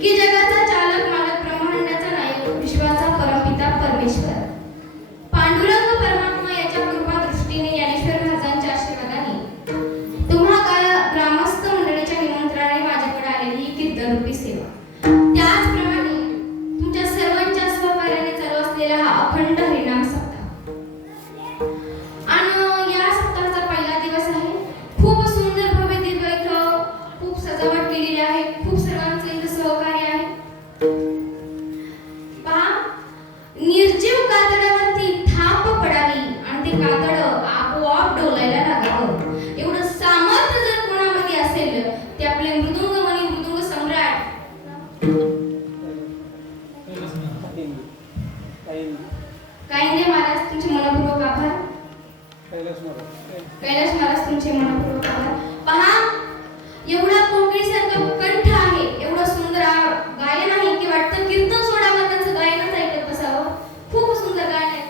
की जगाचा चालक मालक ब्रह्मांडाचा नायक विश्वाचा सर्वांचे मनपूर्वक आभार. पहा, एवढा कोकिळीसारखा कंठ आहे, एवढं सुंदर गायन आहे की वाटतं कीर्तन सोडावं त्यांचं गायनच ऐकत बसावं. खूप सुंदर गायन आहे.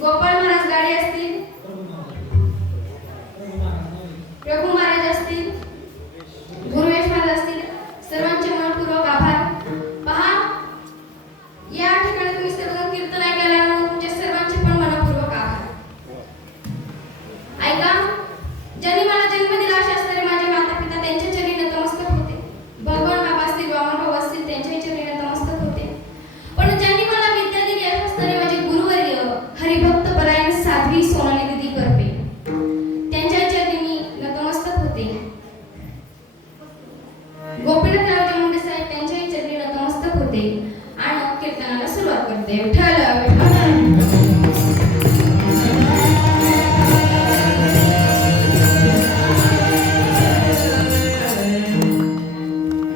गोपाळ महाराज गाडे असतील, प्रभू महाराज असतील, गुरुवेश महाराज असतील, सर्वांचे मनपूर्वक आभार. पहा, या ठिकाणी तुम्ही सर्वजण कीर्तन ऐकायला आलो, तुमचे सर्वांचे पण मनपूर्वक आभार. ऐका, ज्यांनी मला जन्म दिला असे असणारे माझे माता पिता त्यांच्या चरणी नतमस्तक होते. भगवान बाबा असतील, वामन भाऊ असतील, त्यांच्याही चरणी नतमस्तक होते. पण ज्यांनी मला विद्या दिली असे असणारे माझे गुरुवर्य हरिभक्त परायण साध्वी सोनाली दिदी करपे, त्यांच्या चरणी मी नतमस्तक होते. गोपीनाथरावजी मुंडे साहेब त्यांच्याही चरणी नतमस्तक होते. आणि कीर्तनाला सुरुवात करते. विठ्ठल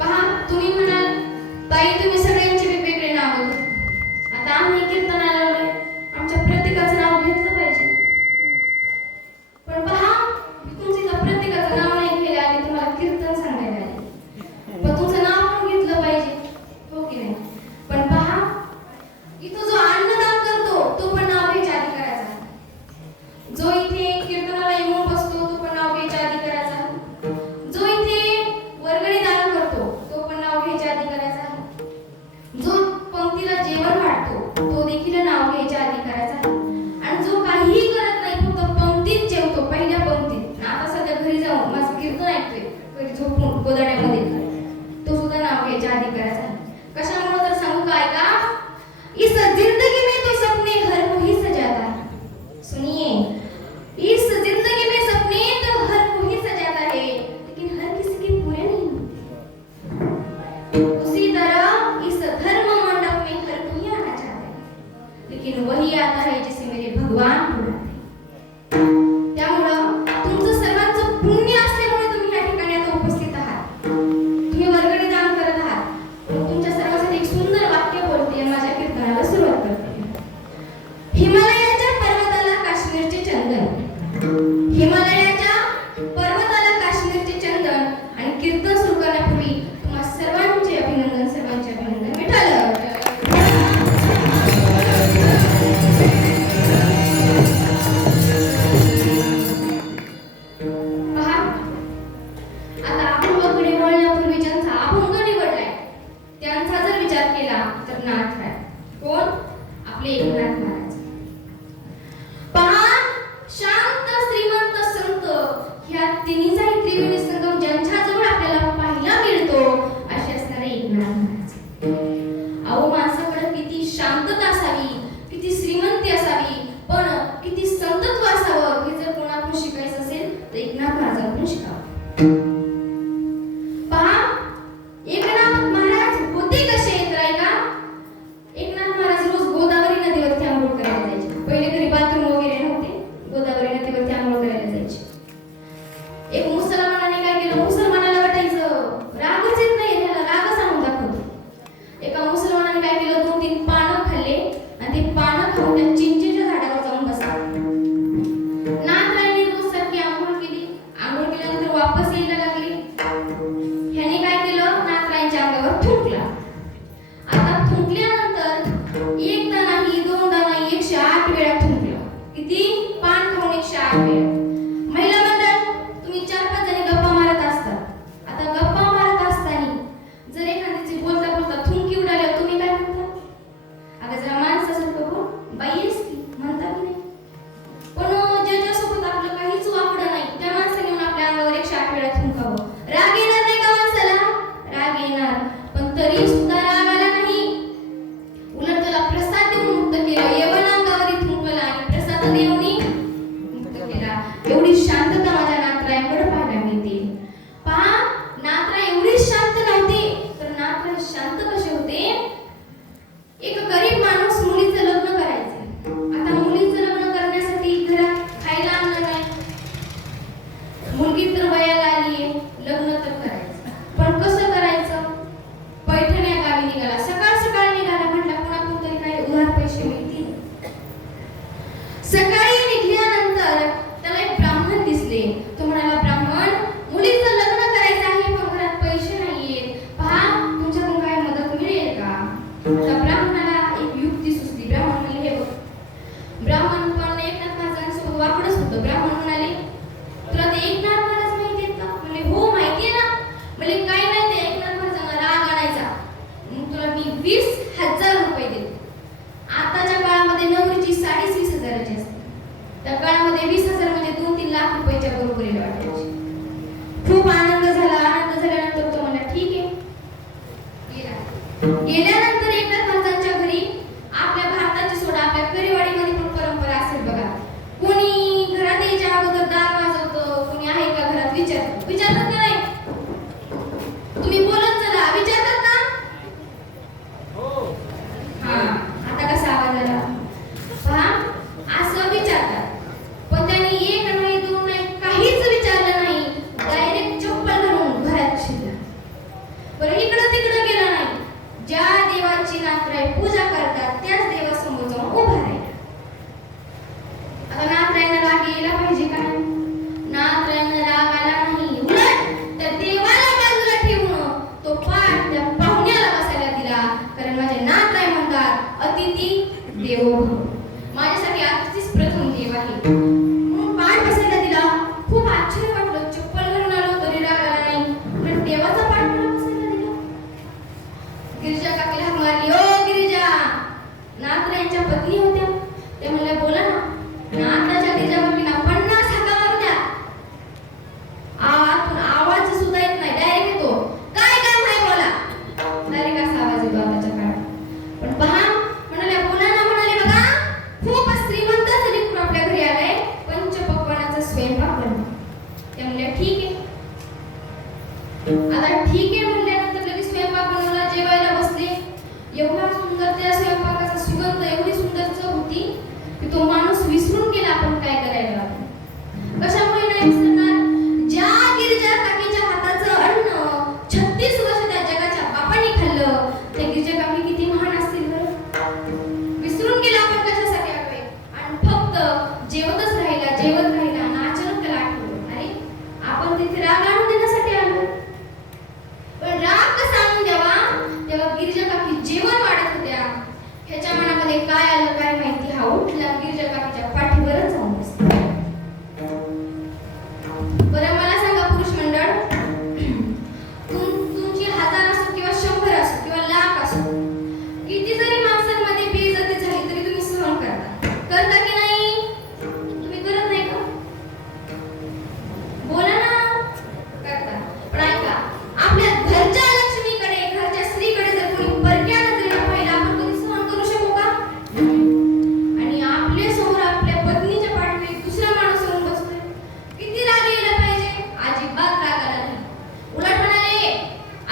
पहा, तुम्ही म्हणाल ताई तुम्ही सगळ्यांचे वेगवेगळे नाव घेता. आता आम्ही कीर्तनाला आलोय, आमच्या प्रत्येकाचं नाव घेतलं पाहिजे. पण पहा, तुमची जर प्रत्येकाचं नाव नाही घेतले आले, तुम्हाला कीर्तन सांगायला आले, पण तुमचं नाव पण घेतलं पाहिजे, हो की नाही? पण पहा, इथं जो अन्नदान करतो तो पण नाव घ्यायच्या आधी करायचा. जो इथे कीर्तनाला येऊन बसतो तो पण नाव घ्यायच्या आधी करायचा. जो इथे वर्गणी दान करतो तो पण नाव घ्यायच्या आधी करायचा. जो पंक्तीला जेवण वाढतो तो देखील नाव घ्यायच्या आधी करायचा. आणि जो काहीही करत नाही, फक्त पंक्तीत जेवतो, पहिल्या पंक्तीत, आता सध्या घरी जाऊन माझं कीर्तन ऐकतोय, घरी झोपून गोदाड्यामध्ये, तो सुद्धा नाव घ्यायच्या आधी करायचा. कशामुळे तर सांगू का? ऐका, इस जिंदगी में तो सपने हर कोई सजाता है. सुनिए, इस जिंदगी में सपने तो हर कोई सजाता है, लेकिन हर किसी के पूरे नहीं होते. उसी तरह इस धर्म मंडप में हर कोई आना चाहता है, लेकिन वही आता है जिसे मेरे भगवान बुलाते हैं. त्यामुळं तुमचं सर्वांचं पुण्य असल्यामुळे तुम्ही या ठिकाणी आता उपस्थित आहात. तुम्ही वर्गणी दान करत आहात. तुमच्या सर्वांसाठी एक सुंदर वाक्य बोलते, माझ्या कीर्तनाला सुरुवात करते. हिमालयाच्या पर्वताला काश्मीरचे चंदन, हिमालयाच्या पर्वताला काश्मीरचे चंदन. आणि कीर्तन सुरू करण्यापूर्वी तुम्हा सर्वांचे अभिनंदन, सर्वांचे अभिनंदन. विठ्ठल पहा, आता अभंगाकडे वळण्यापूर्वी ज्यांचा अभंग निवडलाय त्यांचा जर विचार केला तर नाथ आहे. कोण? आपले एकनाथ महाराज. पहा, शांत, श्रीमंत, संत ह्या तिन्हीचाही त्रिवेणी संगम ज्यांच्याजवळ आपल्याला पाहायला मिळतो असे असणारे एकनाथ महाराज. अहो, माणसाकडे किती शांतता असावी, किती श्रीमंती असावी, पण किती संतत्व असावं हे जर कोणाकडून शिकायचं असेल तर एकनाथ महाराजांकडून शिकावं. पहा, एकनाथ महाराज होते कसे तर ऐका. एकनाथ महाराज रोज गोदावरी नदीवरती आंघोळ करायला जायचे. पहिले घरी बाथरूम वगैरे नव्हते, गोदावरी नदीवरती आंघोळ करायला जायचे. एक मुसलमानाने काय केलं, मुसलमानाला वाटायचं रागच येत नाही, त्याला रागच आणून दाखवतो. एका मुसलमानाने काय केलं, 2-3 पानं खाल्ले आणि ते पानं खाऊन त्या चिंचेच्या झाडावर जाऊन बसला. नाथरायांनी रोज सारखी आंघोळ केली. आंघोळ केल्यानंतर वापस यायला लागली. ह्याने काय केलं, नाथरायांच्या अंगावर थुंकला. आता थुंकल्यानंतर एकदा नाही, दोनदा नाही, 108 वेळा थुंकलं. किती? पान खाऊन 108 वेळा. महिला मंडळ, तुम्ही 4-5 जणी गप्पा मारत असतात. आता गप्पा मारत असताना जर एखाद्याची बोलता बोलता थुंकी उडाल्यावर तुम्ही काय म्हणता? अगं जरा माणसासारखं बोल, बाई आहेस की, म्हणता की नाही? पण ज्याच्यासोबत आपलं काहीच वाकडं नाही त्या माणसाने येऊन आपल्या अंगावर 108 वेळा थुंकावं. राग येणार नाही का माणसाला? राग येणार, पण तरी सुद्धा राग आला नाही. उलट त्याला प्रसाद देऊन मुक्त केलं. यवन अंगावर थुंकलं आणि प्रसाद देऊन मुक्त केला. एवढी शांतता माझ्या नाथरायांकडे पाहायला मिळते. पहा, नाथराय एवढी शांत नव्हते तर नाथराय शांत कसे होते? एक गरीब माणूस मुलीचं लग्न करायचं. आता मुलीचं लग्न करण्यासाठी घरात खायला अन्न नाही, मुलगी तर वयाला आलीये, लग्न तर करायचं, पण कसं करायचं? पैठण्या गावी निघाला, सकाळ सकाळ निघाला. म्हटलं कोणाकडून तरी काही उधार पैसे मिळतील. सकाळी निघल्यानंतर विचारतात का नाही? तुम्ही बोलत चला, विचारतात ना? हा, आता कसा आवाज आला? पहा, असं विचारतात. पण त्यांनी एक नाही, दोन नाही, काहीच विचारलं नाही. डायरेक्ट चप्पल घालून घरात शिरला. बरं, इकडं तिकडं गेला नाही. ज्या देवाची नातराई पूजा करतात त्याच देवासमोर जाऊन उभा राहिला. आता नातराईंना राग यायला पाहिजे का नाही? नातराईंना राग आला नाही. उलट त्या देवाला बाजूला ठेवून तो पाठ त्या पाहुण्याला बसायला दिला. कारण माझे नातराई म्हणतात अतिथी देवो भव. माझ्यासाठी अतिथीच प्रथम देव आहे. म्हणून पाठ बसायला दिला. खूप आश्चर्य वाटलं. चप्पल घालून आलो तरी राग आला नाही. पण देवाचा पाठ मला बसायला दिला. गिरिजा काकीला हाक मारली. ओ गिरिजा! नातराईंच्या पत्नी होत्या. त्या म्हणल्या बोला ना. नातराच्या गिरिजा काकींना 50 हाका मारू द्या. आतून आवाज सुद्धा येत नाही. डायरेक्ट येतो. काय काम आहे बोला. डायरेक्ट असा आवाज येतो आताच्या काळात. पण पहा, म्हणाल्या बोला ना. म्हणाले बघा, खूप श्रीमंत झाली आपल्या घरी आलाय. पंचपक्वानाचा स्वयंपाक बनव. त्या म्हणल्या ठीक आहे. आता ठीक आहे म्हणल्यानंतर लगेच स्वयंपाक बनवला. जेवायला बसले. एवढा सुंदर त्या स्वयंपाकाचा सुगंध, एवढी सुंदर चव होती की तो माणूस विसरून गेला आपण काय करायला लागलो. कशामुळे नाही विसरणार? ज्या गिरिजा काकीच्या हाताचं अन्न 36 वर्ष त्या जगाच्या बापांनी खाल्लं, त्या गिरिजा काकी किती महान असतील बरं. विसरून गेला आपण कशासाठी आलोय. आणि फक्त जेवतच राहिला, जेवत राहिला आणि अचानक त्याला आठवलं, अरे आपण तिथे राग आणून देण्यासाठी आलो. पण राग कसा आणून द्यावा? तेव्हा गिरिजा काकी जेवण वाढत होत्या. ह्याच्या मनामध्ये काय आलं काय माहिती. हा उठला, गिरिजा काकीच्या पाठीवरच जाऊन बसला. बरं मला सांगा पुरुष मंडळ, तुमची 1000 असो किंवा 100 असो किंवा लाख असो, किती जरी माणसांमध्ये बेइज्जती झाली तरी तुम्ही सहन करता की नाही? तुम्ही करत नाही का? बोला ना. करता. पण ऐका, आपल्या घरच्या लक्ष्मीकडे, घरच्या स्त्रीकडे जर कोणी परक्या नजरेने पाहिलं, आपण कधी सहन करू शकू का? आणि आपल्या समोर आपल्या पत्नीच्या पाठीवर एक दुसरा माणूस येऊन बसतोय. किती राग यायला पाहिजे? अजिबात राग आला नाही. उलट म्हणाले,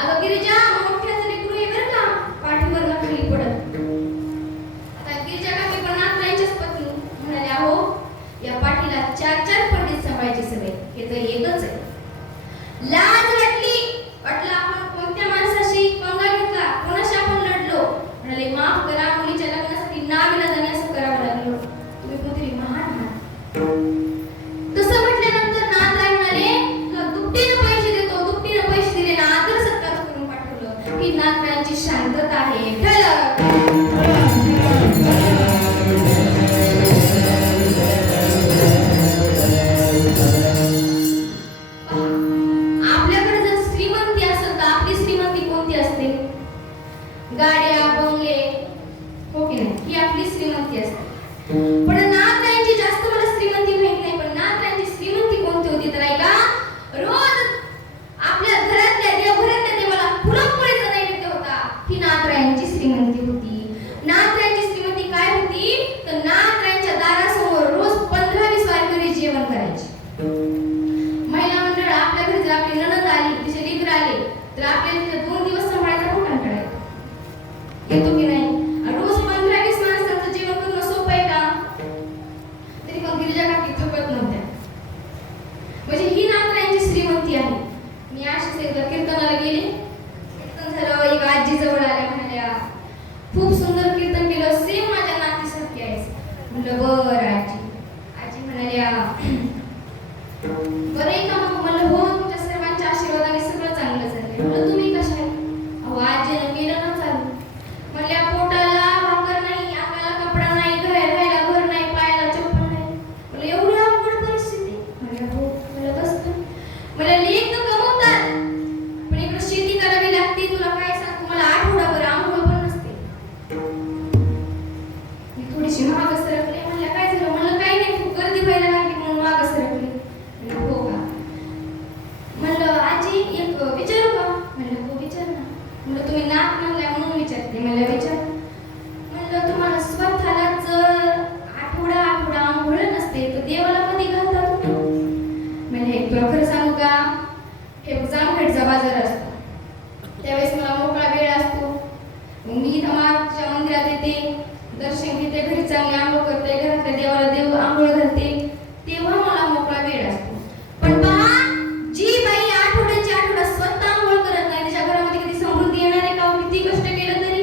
अगं गिरिजा, मोठ्याचं लेकरू आहे बरं का, पाठीवर खाली पडत. आता गिरिजा काकी पण नातराईंच्याच पत्नी म्हणाल्या, अहो या पाठीला 4-4 पंडित सांभाळायची सवय, हे तर एकच आहे. लाज वाटलं आपण कोणत्या माणसाशी पंगा घेतला, कोणाशी आपण लढलो. म्हणाले माफ करा, मुलीच्या लग्नासाठी नाविलाजाने असं करावं लागलं. तुम्ही कोणतरी महान आहात. तसं म्हटल्यानंतर नातराई म्हणाले, तुला दुपटीनं पैसे देतो. दुपटीनं पैसे दिले ना, आदर सत्कार करून पाठवलं. ही नातराईंची शांतता आहे. ठळक. आपल्याकडे जर श्रीमंती असेल तर आपली श्रीमंती कोणती असते? गाड्या, बंगले, हो की नाही? ही आपली श्रीमंती असते. पण नातराईंची जास्त मला श्रीमंती माहित नाही, पण नातराईंची श्रीमंती कोणती होती तर ऐका, रोज आपल्या घरातल्या देवाला पुरणपोळीचा नैवेद्य होता. ही नातराईंची श्रीमंती होती. नातराईंची श्रीमंती काय होती तर नातराईंच्या दारासमोर रोज 15-20 वारकरी जेवण करायचे. महिला मंडळ आपल्या घरी जर आपली नणंद आली, तिचे लेकर आले तर आपल्याला तिथे 2 दिवस सांभाळायचा पण कंटाळा येतो की नाही? रोज 15-20 माणसांचं जेवण करणं सोपं आहे का? तरी पण गिरिजा काकी थकत नव्हत्या. म्हणजे ही नातराईंची श्रीमंती आहे. मी अशीच एकदा कीर्तनाला गेले. कीर्तन झालं, एक आजी जवळ आल्या. म्हणाल्या, खूप सुंदर कीर्तन केलं, सेम माझ्या नातीसारखी आहेस. म्हटलं बरं आजी. आजी म्हणाल्या, बरं आहे का मग? म्हणलं हो, तुमच्या सर्वांच्या आशीर्वादाने सगळं चांगलं झालंय. म्हणलं तुम्ही कशा आहे? अहो आजीनं केलं ना चालू. म्हणल्या पोटाला भाकर नाही, अंगाला कपडा नाही, राहायला घर नाही, पायाला चप्पल नाही. म्हणलं एवढी अवघड परिस्थिती? म्हणलं हो. म्हणलं कसं? म्हणलं लेक तर कमवतात, पण इकडे शेती करावी लागते. तुला काय सांगू, मला आठवडाभर आंघोळ पण नसते. मी थोडीशी मागं सरकले. म्हणलं काय झालं? म्हणलं काही नाही, खूप गर्दी व्हायला लागली म्हणून मागं सरकले. हो का? म्हणलं आजी एक विचारू का? म्हणलं हो विचार ना. म्हणलं तुम्ही नाक म्हणलाय म्हणून विचारते. म्हणलं विचार. म्हणलं तुम्हाला स्वतःला जर आठवडा आंघोळ नसते तर देवाला कधी घालता तुम्ही? म्हणलं एक तुला खरं सांगू का, हे जामखेडचा बाजार असतो. त्यावेळेस मला मोकळा वेळ असतो. मग मी धमाच्या मंदिरात येते, दर्शन घेते, घरी चांगली आंघोळ करते, घरातल्या देवाला देव आंघोळ घालते, तेव्हा मला मोकळा वेळ असतो. पण पहा, जी बाई आठवड्याची आठवडा स्वतः आंघोळ करत नाही, तिच्या घरामध्ये कधी समृद्धी येणार आहे का? किती कष्ट केलं तरी?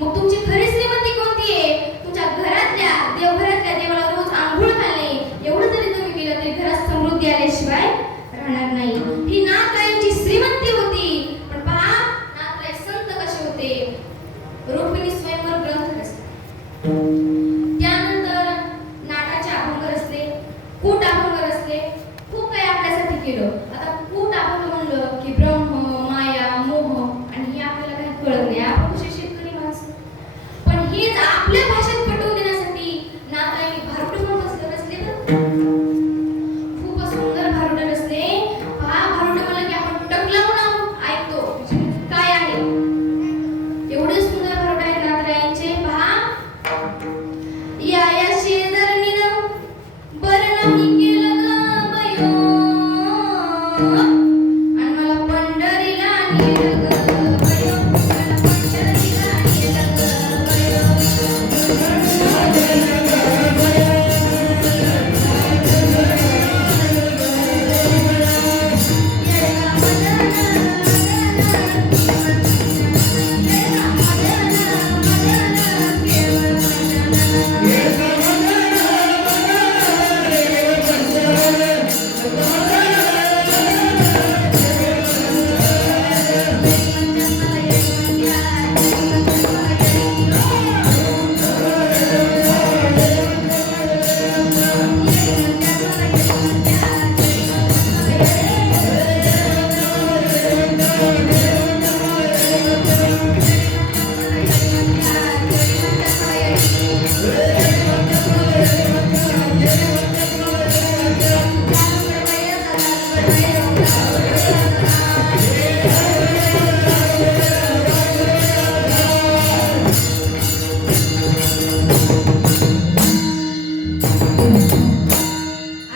मग तुमची खरी श्रीमंती कोणती आहे? तुमच्या घरातल्या देवघरातल्या देवाला रोज आंघोळ घालणे. एवढं जरी तुम्ही केलं तरी घरात समृद्धी आल्याशिवाय राहणार नाही. ही नाथरायांची श्रीमंती होती. पण पहा, नाथराय संत कसे होते? रुक्मिणी स्वयंवर ग्रंथ रचले, त्यानंतर नाटाचे अभंग रचले, कूट अभंग रचले, खूप काही आपल्यासाठी केलं. आता कूट अभंग म्हणलं की ब्रह्म, माया, मोह आणि हे आपल्याला काही कळत नाही. आपण कसे शेतकरी माणसं, पण हेच आपल्या भाषेत पटवून देण्यासाठी नाथरायांनी भारुड म्हणून रचले ना. खूप सुंदर भारुड रचले. पहा, भारुड म्हणलं की आपण टक लावून ऐकतो काय आहे. एवढे सुंदर भारुड आहे नाथरायांचे. पहा, या शेजारणीनं बरं नाही केलं ग बयो, आणि मला पंढरीला नेलं ग बयो, मला पंढरीला नेलं ग बयो.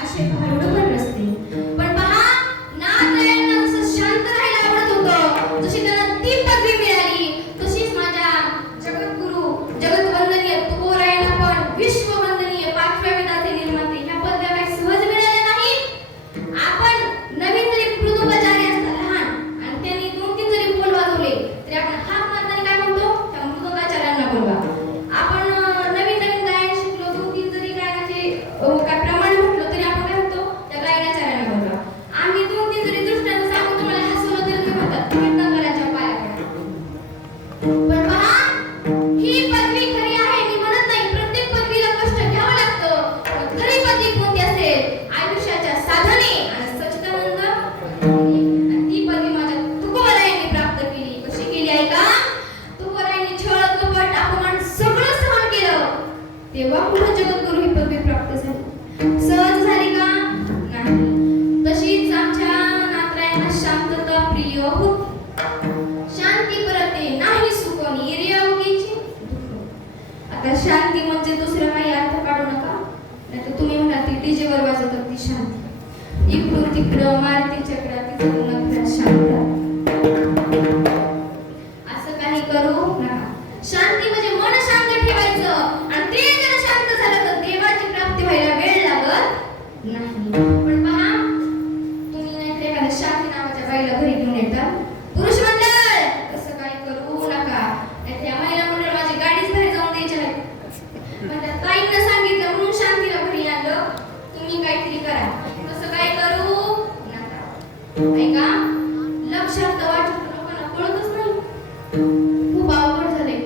असे भारुड पण रचले. पण पहा, नाथरायांना जसं शांत राहायला आवडत होतं, जशी त्यांना ती पदवी मिळाली, तशीच माझ्या जगद्गुरु जगतवंदनीय तुकोरायांना पण विश्ववंदनीय पाचव्या वेदाचे निर्माते ह्या पदव्या काही सहज मिळाल्या नाहीत. आपण नवीन जरी मृदुंगाचार्य असतात लहान, आणि त्यांनी 2-3 जरी बोल वाजवले तरी आपण हात मारताना काय म्हणतो? त्या मृदुंगाचार्यांना बोलवा. आपण नवीन नवीन गायन शिकलो, 2-3 जरी गायनाचे काय प्रमाण म्हटलं तरी आपण काय म्हणतो? त्या गायनाचार्यांना बोलवा. आम्ही 2-3 जरी दृष्टांत सांगून तुम्हाला हसवलं तरी ते म्हणतात कीर्तनकारांच्या पाया पडा. पण पहा, ही पदवी खरी आहे मी म्हणत नाही. प्रत्येक पदवीला कष्ट घ्यावं लागतं. पण खरी पदवी कोणती असेल? आयुष्याच्या साधने आणि सच्चिदानंद. आणि ती पदवी माझ्या तुकोबारायांनी प्राप्त केली. कशी केली आहे का? तुकोबारायांनी छळ, कपट, अपमान सगळं सहन केलं, तेव्हा पुढे जगद्गुरु ही पदवी प्राप्त झाली. सहज झाली का? नाही. तशीच आमच्या नाथरायांना शांतता प्रिय होती. शांती परते नाही सुकोनी रियावगीची. आता शांती म्हणजे दुसरं काही अर्थ काढू नका, नाहीतर तुम्ही म्हणाल ती डीजे वर वाजवतात ती शांती. इकडून तिकडं मारती चक्रात तिकडून शांत. असं काही करू नका. शांती म्हणजे मन शांत ठेवायचं, आणि ते जर शांत झालं तर देवाची प्राप्ती व्हायला वेळ लागत नाही. पण पहा, तुम्ही नाही एखाद्या शांती नावाच्या बाईला घरी घेऊन येतात. पुरुष मंडळ तसं काही करू नका. नाहीतर या महिला मंडळ माझी गाडीच बाहेर जाऊन द्यायची आहे. पण त्या ताईंना सांगितलं म्हणून शांतीला घरी आणलं. तुम्ही काहीतरी करा. तसं काही करू नका. ऐका, लक्षात वाटत लोकांना कळतच नाही. खूप अवघड झाले.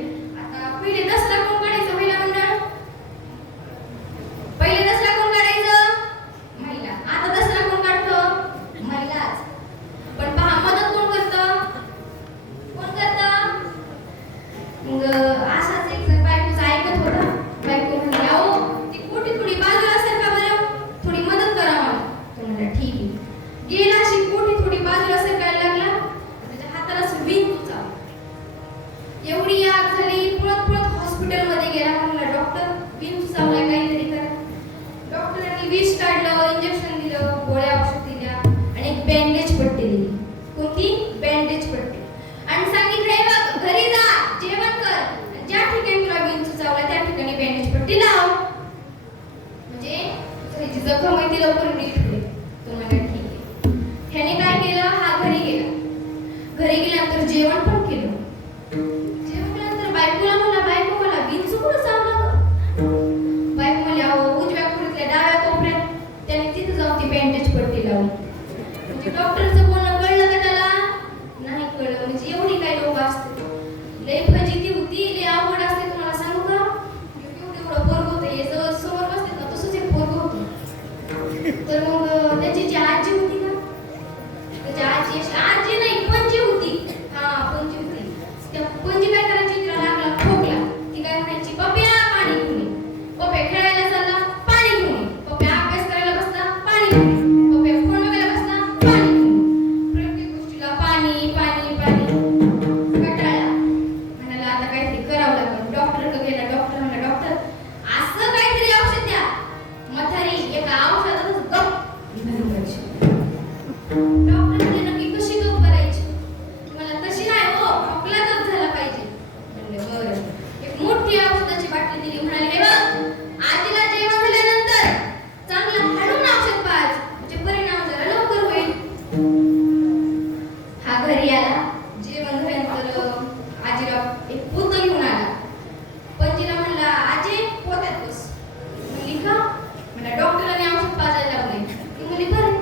आता पहिले दसरा कोण काढायचं? महिला मंडळ. पहिले दसरा कोण काढायचं? महिला. आता दसरा कोण काढतं? महिलाच. पण पहा, मदत कोण करतं? कोण करतं? मग असाच एक जण बायकोचं ऐकत होता. बायको म्हणली, अहो ती कोटी थोडी बाजूला सरका बरं, थोडी मदत करा मला. तो म्हणला ठीक आहे. गेला, अशी कोटी थोडी बाजूला सरकायला लागला. त्याच्या हाताला विंच उचावला. एवढी आग झाली, पळत पळत हॉस्पिटलमध्ये गेला. म्हणला डॉक्टर, विंच उचावलाय, काहीतरी करा. डॉक्टरांनी विष काढलं, इंजेक्शन दिलं, गोळ्या औषध दिल्या आणि एक बँडेज पट्टी दिली. कोणती? बँडेज पट्टी. आणि सांगितलं हे बघ घरी जा जेवण कर, ज्या ठिकाणी तुला विंचू चावला त्या ठिकाणी बँडेज पट्टी लाव, म्हणजे तुझी जखम आहे ती लवकर नीट होईल. तो म्हणाला ठीक आहे. ह्याने काय केलं? हा घरी गेला. घरी गेल्यानंतर जेवण पण केलं. जेवण केल्यानंतर बायकोला म्हणला, बायको मला विंचू कुठं चावला? बायको म्हणली अहो उजव्या खोलीतल्या डाव्या कोपऱ्यात. त्याने तिथे जाऊन ती बँडेज पट्टी लावली. म्हणजे डॉक्टरचं बोलणं कळलं का त्याला? नाही कळलं. म्हणजे एवढी काय लोक असते, लय फजिती होती, लय अवघड असते. तुम्हाला सांगू का? एवढं पोरग होतं हे जवळ समोर बसते ना तसंच एक पोरग होतं. तर मग त्याची जी आजी होती ना, त्याची आजी आजी नाही पणजी होती. हा पणजी होती. त्या पणजी काय करायची? तिला लागला खोकला. ती काय म्हणायची? पप्या पाणी घेऊन ये. पप्या खेळायला चालला पाणी घेऊन ये. पप्या अभ्यास करायला बसला पाणी घेऊन ये. पप्या फोन बघायला बसला पाणी घेऊन ये. प्रत्येक गोष्टीला पाणी पाणी पाणी. कंटाळला. म्हणाला आता काहीतरी करावं लागेल. डॉक्टरकडे गेला. डॉक्टर म्हणला डॉक्टर असं काहीतरी औषध द्या. म्हातारी एका औषधातच गप घरी जायची. डॉक्टर म्हणले नक्की कशी गप करायची? मला तशी नाही हो, खोकला गप झाला पाहिजे. म्हणले बरं. एक मोठी औषधाची बाटली दिली. म्हणाले हे बघ आजीला जेवण झाल्यानंतर चांगलं हळून औषध पाज, म्हणजे परिणाम जरा लवकर होईल. हा घरी आला. जेवण झाल्यानंतर आजीला एक पोतं घेऊन आला. पणजीला म्हणला आजी पोत्यात बस. म्हणली का? म्हणला डॉक्टरांनी औषध पाजायला लावले. ती म्हणली बरं.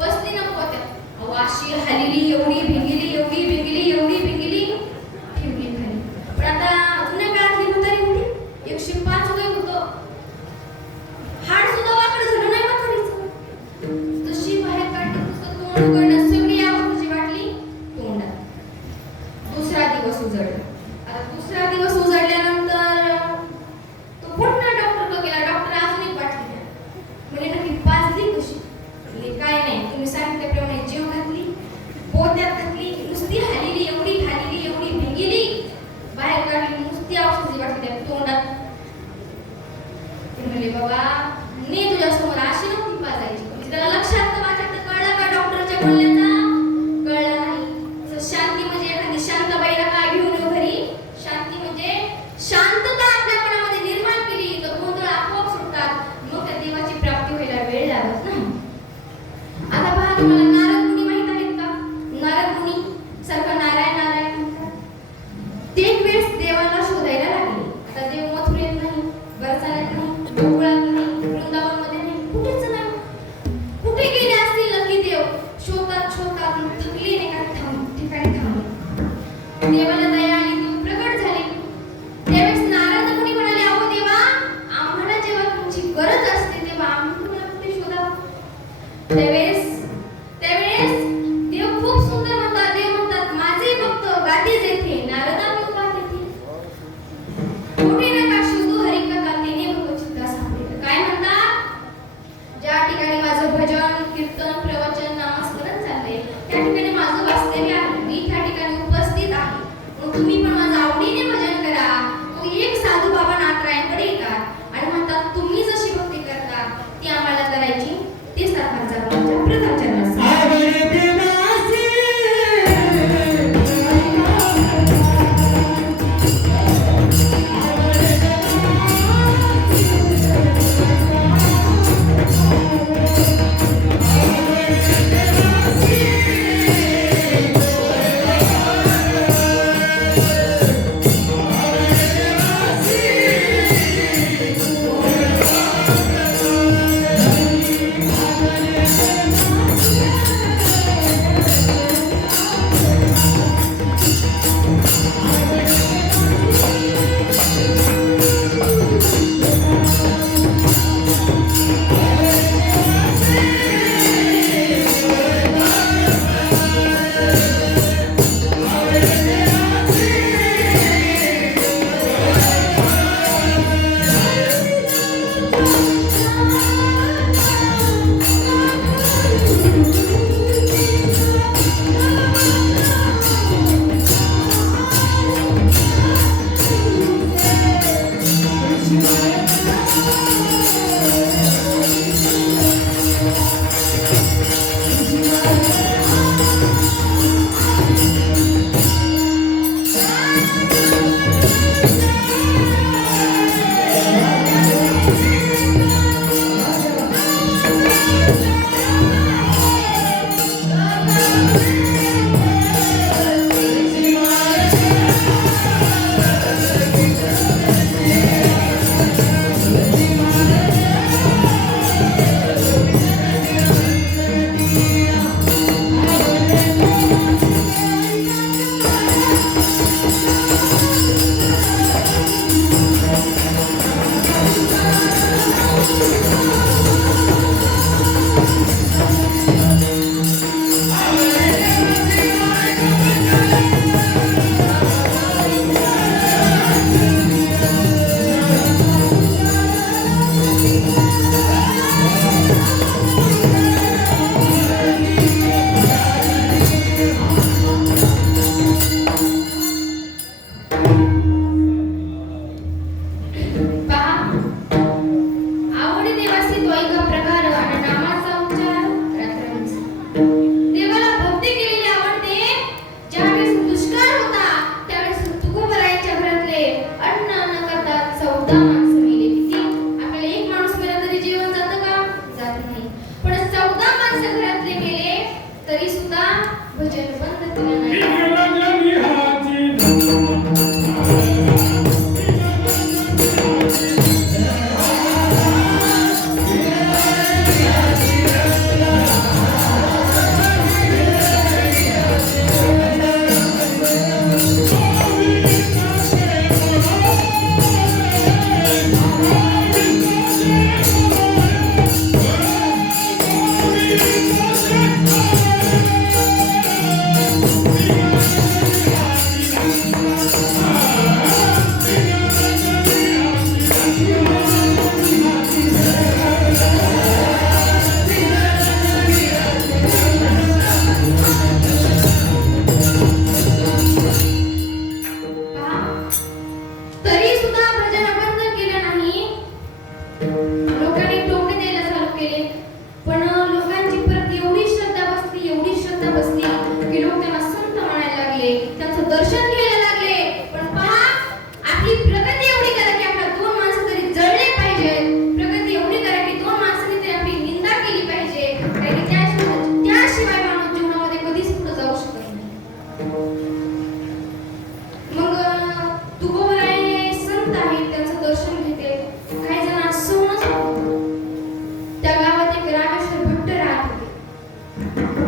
बसली ना पोत्यात. अहो अशी हलली, एवढी भिंगली एवढी भिंगली एवढी भिंगली, ठेवली खाली. पण आता जुन्या काळातली म्हातारी होती, 105 वय होतं. हाड सुद्धा वाकडं झालं नाही म्हातारीचं. तशी बाहेर काढली पुस्तक तोंड उघडलं, सगळी औषधाची बाटली तोंडात. दुसरा दिवस उजळला. आता दुसरा दिवस उजळल्यानंतर तो पुन्हा डॉक्टरकडे गेला. डॉक्टर अजून एक बाटली द्या. म्हणे नक्की पाजली कशी? म्हणजे काय नाही, तुम्ही सांगितल्याप्रमाणे जीव घातली, पोत्यात घातली, नुसती हलली एवढी हलली एवढी भिंगली, बाहेर काढली, नुसती औषधाची बाटली द्या तोंडात. ते म्हणले बाबा ने तुझ्या समोर अशी नव्हती पाजायची. म्हणजे त्याला लक्षात तर माझ्याकडे कळलं का डॉक्टरच्या बोलण्याचा? कळलं नाही. शांती म्हणजे एखादी शांत बाईला काय घेऊन येऊ घरी? शांती म्हणजे शांतता आपल्या मनामध्ये निर्माण केली तर गोंधळ आपोआप सुटतात. मग त्या देवाची प्राप्ती व्हायला वेळ लागत नाही. आता पहा तुम्हाला नारद मुनी माहित आहेत का? नारद मुनी सारखं नारायण नारायण म्हणतात. ते एक वेळेस देवाला शोधायला लागले. आता देव मथुरेत नाही, बरसाण्यात नाही, गोकुळात नाही, वृंदावनमध्ये नाही, कुठेच नाही. कुठे गेले असतील नक्की देव? शोधतात शोधतात थकले एका ठिकाणी थांबले. देवाला दया आली, देव प्रकट झाले. त्यावेळेस नारद मुनी म्हणाले अहो देवा आम्हाला जेव्हा तुमची गरज असते तेव्हा आम्ही तुम्हाला कुठे शोधावं? त्यावेळेस देव खूप सुंदर म्हणतात. देव म्हणतात माझे भक्त गादीच येथे नारदा मी उभा तेथे. कुठे नका शोधू हरी कथा तेने भगवचित्ता सापडेल. काय म्हणतात? ज्या ठिकाणी माझं भजन कीर्तन प्रवचन नामस्मरण चाललंय त्या ठिकाणी माझं वास्तव्य आहे. मी त्या ठिकाणी उपस्थित आहे. मग तुम्ही पण माझं आवडीने भजन करा. तो एक साधू बाबा नाथरायांकडे येतात आणि म्हणतात तुम्ही जशी भक्ती करता ती आम्हाला करायची. ते सारखांचा प्रथम चरण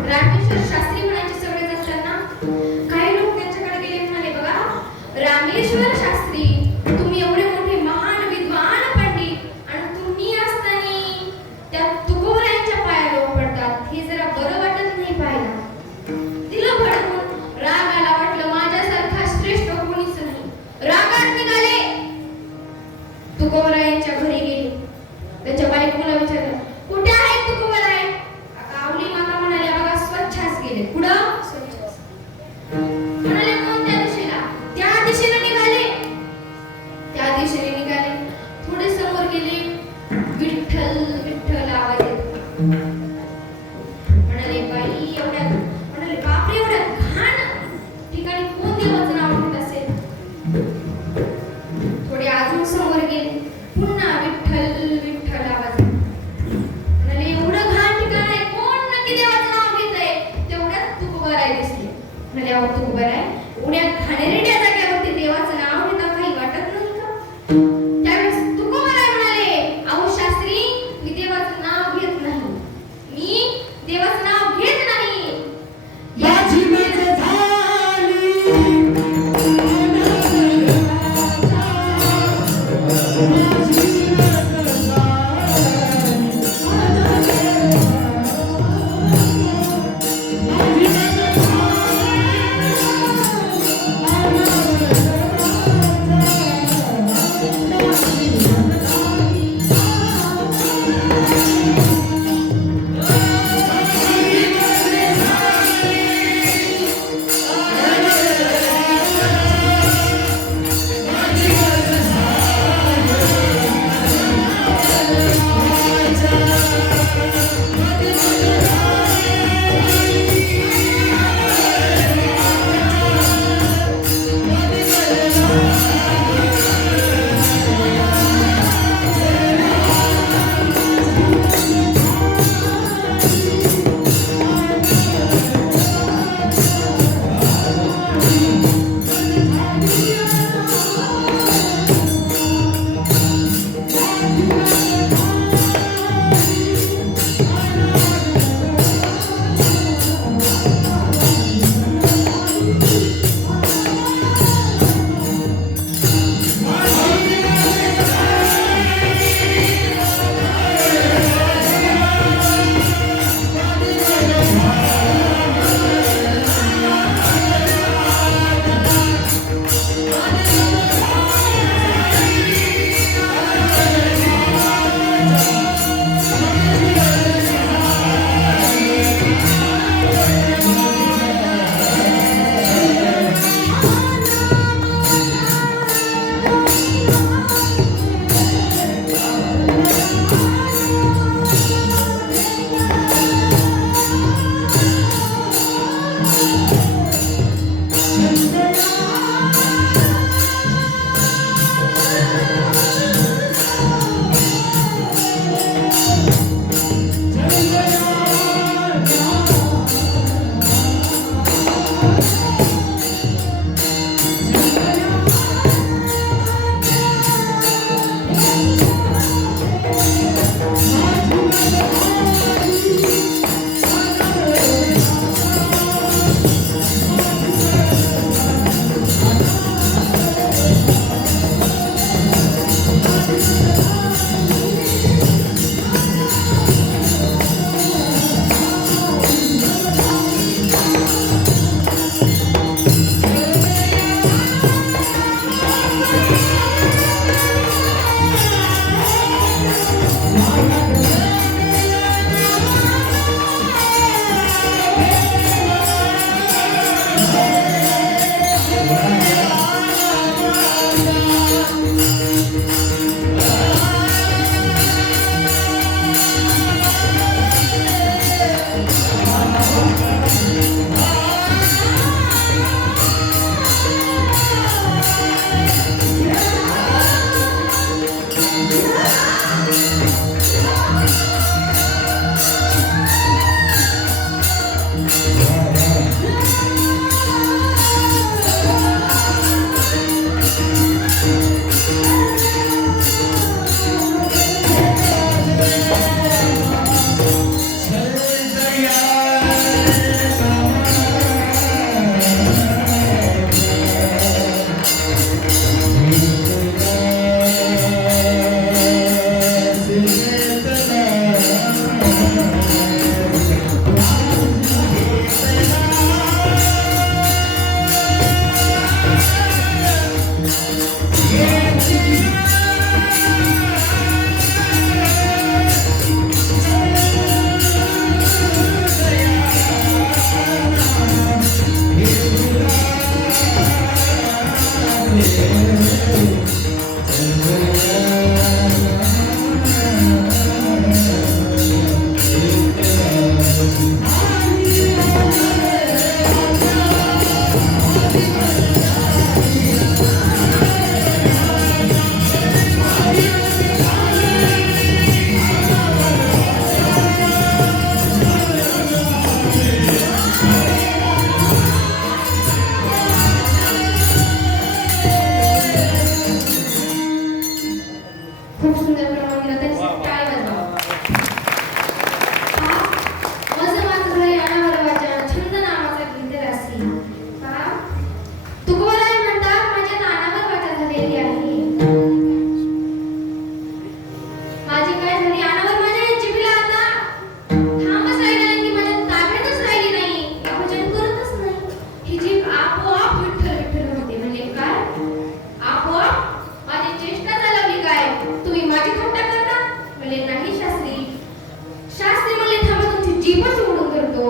रामेश्वर शास्त्री म्हणायचे सगळेजण त्यांना. काही लोक त्यांच्याकडे गेले, म्हणाले, बघा रामेश्वर शास्त्री, तुम्ही एवढे मोठे महान विद्वान पंडित आणि तुम्ही असताना त्या तुकोबरायांच्या पायाला पडतात, हे जरा बरं वाटत नाही पाहायला. तिला भडकून राग आला, वाटलं माझ्यासारखा श्रेष्ठ कोणीच नाही. रागात निघाले, तुकोबरायांच्या घरी गेले. त्याच्या बायकोला विचारलं, कुठे आहे तुकोबराय? कावली माता म्हणाल्या, बघा स्वच्छाच गेले. कुठं? म्हणाले, कोणत्या दिशेला? त्या दिशेने निघाले. त्या दिशेने निघाले, थोडे समोर गेले, विठ्ठल विठ्ठल आवाज येतो. म्हणाले, बाई एवढ्या, म्हणाले, बापरे एवढ्या घाण ठिकाणी कोण देवाचं नाव घेत असेल? थोडे अजून समोर गेले, पुन्हा विठ्ठल विठ्ठल आवाज येतो. म्हणाले, एवढं घाण ठिकाण आहे, कोण नक्की देवाचं नाव घेतंय? तेवढ्यात तुकोबराय दिसले. म्हणाले, अहो तुकोबराय, एवढ्या घाणेरड्या जागेवरती देवाचं नाव घेता काही वाटत नाही का? त्यावेळेस तुकोबराय म्हणाले, अहो शास्त्री, मी देवाचं नाव घेत नाही, मी देवाचं नाव घेत नाही. माझी माझं झाली माझी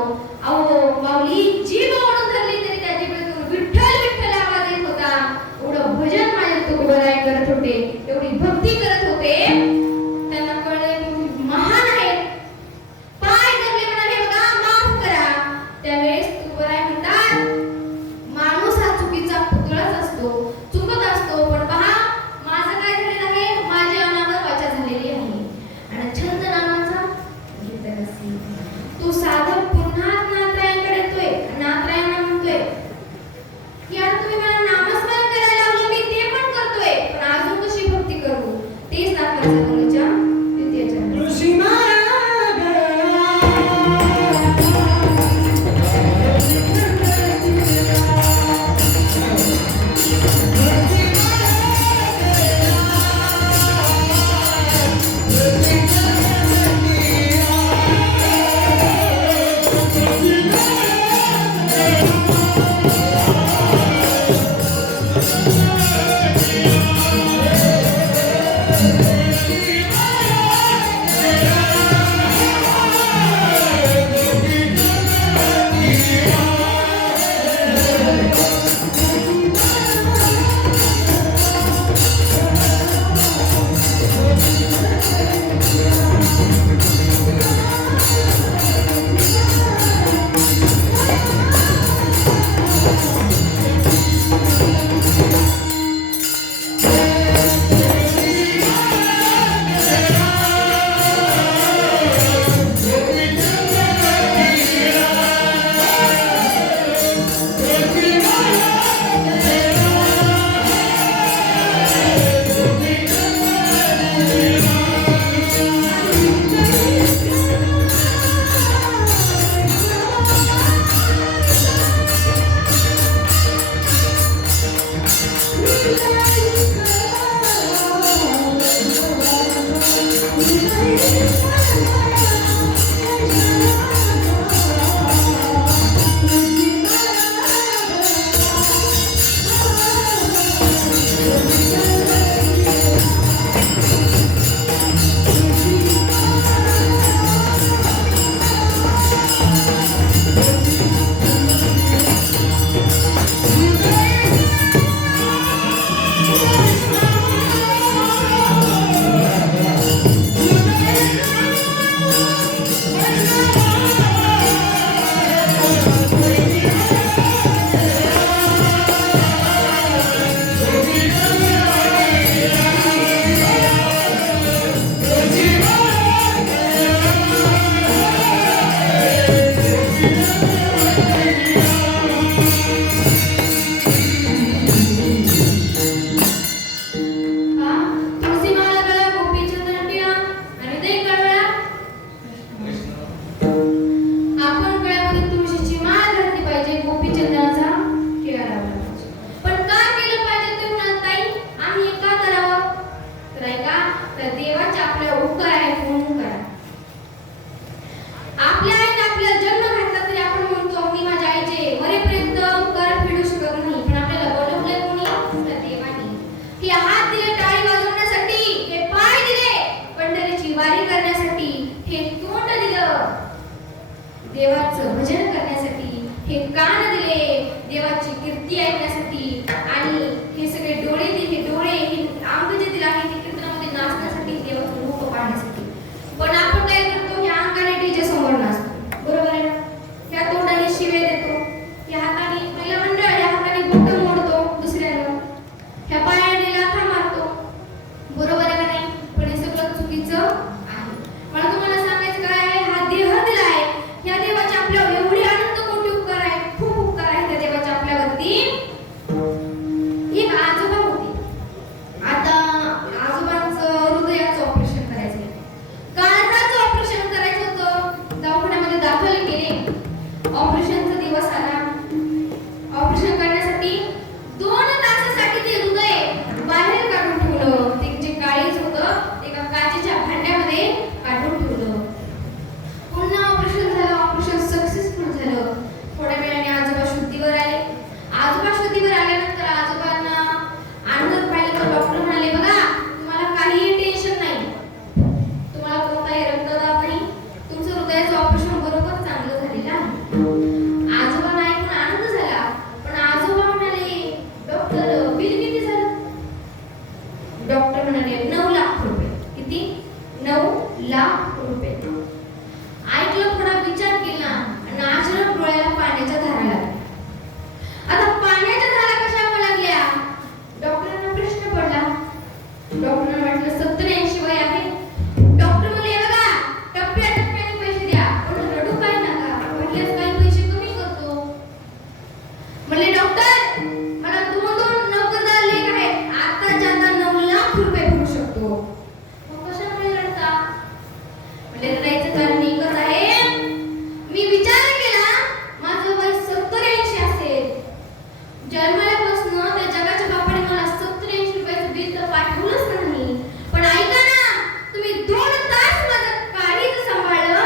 अहो माऊली जीभ ओढून धरली तरी त्या जिभेतून विठ्ठल विठ्ठल आवाज येत होता. एवढं भजन माझे तुकोबराय करत होते, एवढी भक्ती करत होते. त्यांना कळलं की मी महान आहे. पाय धरले म्हणाले बघा माफ करा. त्यावेळेस तुकोबराय म्हणतात माणूस हा चुकीचा पुतळाच असतो, चुकत असतो, पण पहा माझं काय झालेलं आहे, माझ्या अनावर वाचा झालेली आहे. आणि छंद नामाचा गीत रसी तो साधक पुन्हा नात्रायांकडे येतोय, नात्रायांना म्हणतोय यार तुम्ही मला नामस्मरण करायला लावलं, मी ते पण करतोय, पण अजून कशी भक्ती करू तेच दाखवायचं बोलायच्या द्वितीय चरण. ऋषी देवाचं भजन करण्यासाठी, हे कान दिले देवाची कीर्ती ऐकण्यासाठी, आणि हे सगळे डोळे दिले, हे डोळे, हे अंग जे दिले आहे ते कीर्तनामध्ये नाचण्यासाठी, देवाचं रूप पाहण्यासाठी. पण आपण काय करतो, ह्या अंगाने डीजे समोर नाचतो, बरोबर आहे ना? ह्या तोंडाने शिवे देतो, ह्या हाताने पहिला मंडळ, ह्या हाताने बोट मोडतो दुसऱ्याला, ह्या पायाने लाथा मारतो, बरोबर आहे का नाही? पण हे सगळं चुकीचं आहे. मला तुम्हाला सांगायचं काय आहे, हा देह दिला आहे, ह्या देवाचे आपल्यावर एवढे अनंत कोटी उपकार आहेत, खूप उपकार आहेत त्या देवाचे आपल्यावरती. एक आजोबा होते, आता आजोबांचं हृदयाचं ऑपरेशन करायचं, काळजाचं ऑपरेशन करायचं होतं, दवाखान्यामध्ये दाखल केले. ऑपरेशनचा दिवस आला. ऑपरेशन करण्यासाठी 2 तासासाठी ते हृदय बाहेर काढून ठेवलं. ते जे काळीज होतं एका काचेच्या भांड्यामध्ये काढून ठेवलं. पुन्हा ऑपरेशन झालं. ऑपरेशन सक्सेसफुल झालं. थोड्या वेळाने आजोबा शुद्धीवर आले. आजोबा शुद्धीवर आल्यानंतर आजोबांना आनंदात पाहिलं तर डॉक्टर म्हणाले, बघा तुम्हाला काहीही टेन्शन नाही, तुम्हाला कोणताही रक्तदाब नाही, तुमचं हृदयाचं ऑपरेशन बरोबर चांगलं झालेलं आहे. आजोबांना ऐकून आनंद झाला, पण आजोबा म्हणाले, डॉक्टर बिल किती झालं? डॉक्टर म्हणाले 9 लाख रुपये. किती? 9 लाख रुपये. ऐकलं, थोडा विचार केला आणि अचानक डोळ्याला पाण्याच्या धारा लागल्या. आता पाण्याच्या धारा कशा व्हायला लागल्या? डॉक्टरांना प्रश्न पडला. डॉक्टरांना वाटलं 70-80 वय आहे. डॉक्टर म्हणले, बघा, टप्प्याटप्प्याने पैसे द्या, पण रडू काय नका, वाटल्यास काही पैसे कमी करतो. म्हणले, डॉक्टर, मला 2 नोकरदार लेख आहेत, आताच्या आता 9 लाख रुपये भरू शकतो. मग कशामुळे रडता? म्हणले, रडायचं कारण एकच आहे, मी विचार केला, माझं वय 70-80 असेल. जन्मल्यापासून त्या जगाच्या बापाने मला 70-80 रुपयाचं बिल तर पाठवलंच नाही. पण ऐका ना, तुम्ही 2 तास माझं काळीज सांभाळलं,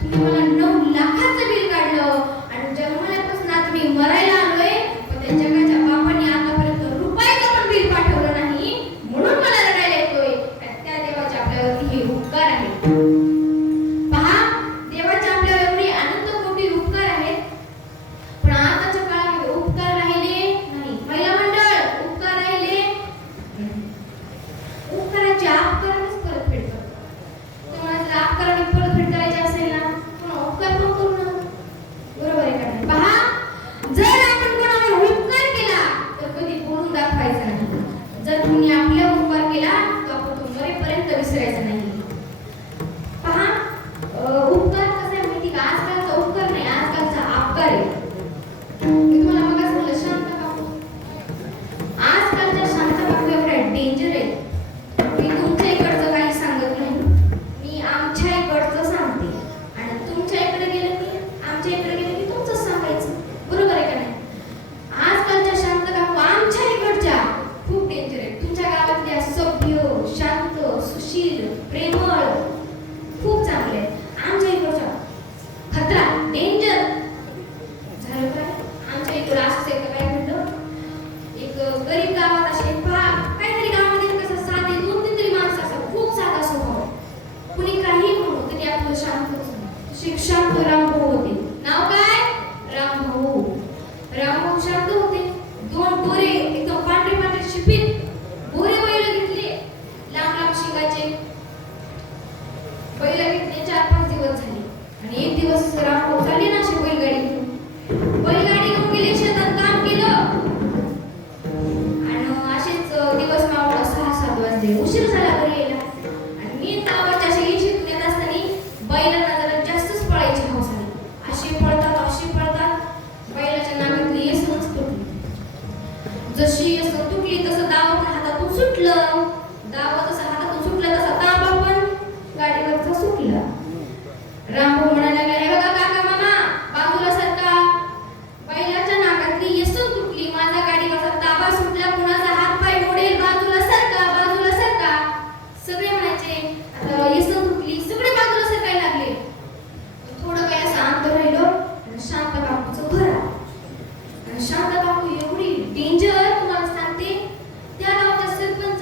तुम्ही मला 9 लाखाचं बिल काढलं आणि जन्मल्यापासून आज मी मरायला आलोय, पण त्या जगाच्या बापाने आतापर्यंत रुपयाचं पण बिल पाठवलं नाही, म्हणून मला रडायला येतोय. त्या देवाचे आपल्यावरती हे उपकार आहेत. पहा, देवाचे आपल्यावर एवढे अनंत कोटी उपकार आहेत, पण आताच्या काळामध्ये उपकार राहिले नाही. महिला मंडळ, उपकार राहिले नाही. उपकाराची अपकारानेच परतफेड करतो. तुम्हाला जर अपकाराने परतफेड करायची असेल ना, पण उपकार पण करू नका. बरोबर आहे का नाही? पहा, जर आपण कोणावर उपकार केला तर कधी बोलून दाखवायचा नाही. जर तुम्ही आपल्यावर उपकार केला तर आपण तो मरेपर्यंत विसरायचा नाही. पहा, उपकार कसा आहे माहिती का? आजकालचा उपकार नाही, आजकालचा अपकार आहे. मी तुम्हाला मगाच म्हणलं, शांत बापू. आजकालच्या शांत बापू एवढ्या डेंजर आहे. मी तुमच्या इकडचं काही सांगत नाही, मी आमच्या इकडचं सांगते. आणि तुमच्या इकडे गेलं की आमच्या इकडे गेलं की तुमचंच सांगायचं. बरोबर आहे का नाही? आजकालच्या शांत बापू आमच्या इकडच्या खूप डेंजर आहे. तुमच्या गावातल्या सभ्य, शांत, सुशील, प्रेमळ खूप चांगले आहेत. आमच्या इकडच्या खतरा, डेंजर झालं काय? आमच्या इकडं असंच एक काय म्हणलं, एक गरीब गावात असे काहीतरी गावामध्ये कसं साधे 2-3 तरी माणसं असतात, खूप साधा स्वभाव. कुणी काही म्हणू तरी आपलं शांतच नाही. शांत रामभाऊ होते. नाव काय? रामभाऊ. रामभाऊ शांत होते. 2 गोरे एकदम पांढरे पांढरे शिपीत गोरे बैल घेतले, लांब लांब शिंगाचे बैल घेतले. 4-5 दिवस झाले आणि एक दिवस रामभाऊ चालले ना अशी बैलगाडी घेऊन गेले, शेतात काम केलं आणि असेच दिवस मावळला. 6-7 वाजले, उशीर झाला घरी यायला. आणि मी गावाच्या अशी शेतून येत असताना बैलांना जरा जास्तच पळायची हौस आली. अशी पळतात, बैलाच्या नाकातली येसनच तुटली. जशी येसन तुटली तसं दाव पण हातातून सुटलं. दाव जसं हातातून सुटलं तसा ताबा पण गाडीवरचा सुटला. रामभाऊ म्हणायला लागला, हे बघा काका मामा, बाजूला सरका. बैलाच्या नाकातली येसून तुटली, माझा गाडीवरचा ताबा सुटला, कुणाचा हात पाय मोडेल, बाजूला सरका, बाजूला सरका. सगळे म्हणायचे, आता येसून तुटली, सगळे बाजूला सरकायला लागले. थोडं काय असं अंतर राहिलं आणि शांत काकूचं घर आलं. आणि शांत काकू एवढी डेंजर, तुम्हाला सांगते, त्या गावच्या सरपंच